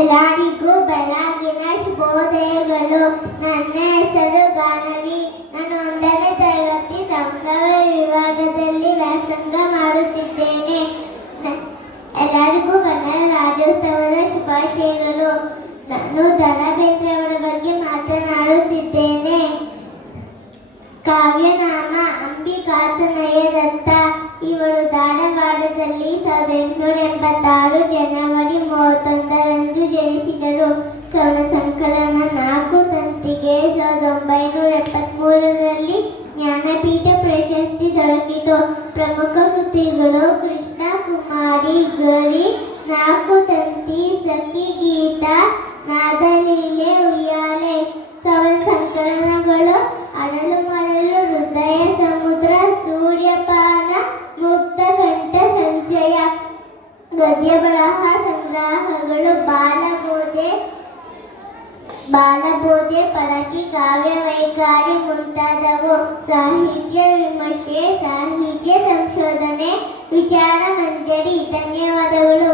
ಎಲ್ಲರಿಗೂ ಬೆಳಗಿನ ಶುಭೋದಯಗಳು. ನನ್ನ ಹೆಸರು ಗಾನವಿ. ನಾನು 1ನೇ ತರಗತಿ ಸಂಸ್ಕೃತ ವಿಭಾಗದಲ್ಲಿ ವ್ಯಾಸಂಗ ಮಾಡುತ್ತಿದ್ದೇನೆ. ಎಲ್ಲರಿಗೂ ಕನ್ನಡ ರಾಜ್ಯೋತ್ಸವದ ಶುಭಾಶಯಗಳು. ನಾನು ದ.ರಾ ಬೇಂದ್ರೆಯವರ ಬಗ್ಗೆ ಮಾತನಾಡುತ್ತಿದ್ದೇನೆ. ಕಾವ್ಯನಾಮ ಅಂಬಿಕಾತನಯ ದತ್ತ. ಇವರು ಧಾರವಾಡದಲ್ಲಿ 1886 ಜನವರಿ 31ರಂದು ಜನಿಸಿದರು. ಕವನ ಸಂಕಲನ 4 ತಂತಿಗೆ 1973ರಲ್ಲಿ ಜ್ಞಾನಪೀಠ ಪ್ರಶಸ್ತಿ ದೊರಕಿತು. ಪ್ರಮುಖ ಕೃತಿಗಳು ಕೃಷ್ಣ ಕುಮಾರಿ ಗರಿ, 4 ತಂತಿ, ಸಖಿ ಗೀತ, ನಾದಲೀಲೆ, ಉಯ್ಯಾಲೆ. ಕವನ ಸಂಕಲನಗಳು ಅರಳು ಮರಳು, ಹೃದಯ ಸಮುದ್ರ, ಸೂರ್ಯಪಾನ, ಮುಕ್ತಕಂಠ ಸಂಚಯ. ಗದ್ಯ ಬರಹ ಸಂಗ್ರಹಗಳು ಬಾಲಬೋಧೆ, ಪಡಕಿ, ಕಾವ್ಯ ವೈಖರಿ ಮುಂತಾದವು. ಸಾಹಿತ್ಯ ವಿಮರ್ಶೆ, ಸಾಹಿತ್ಯ ಸಂಶೋಧನೆ, ವಿಚಾರ ಮಂಜರಿ. ಧನ್ಯವಾದಗಳು.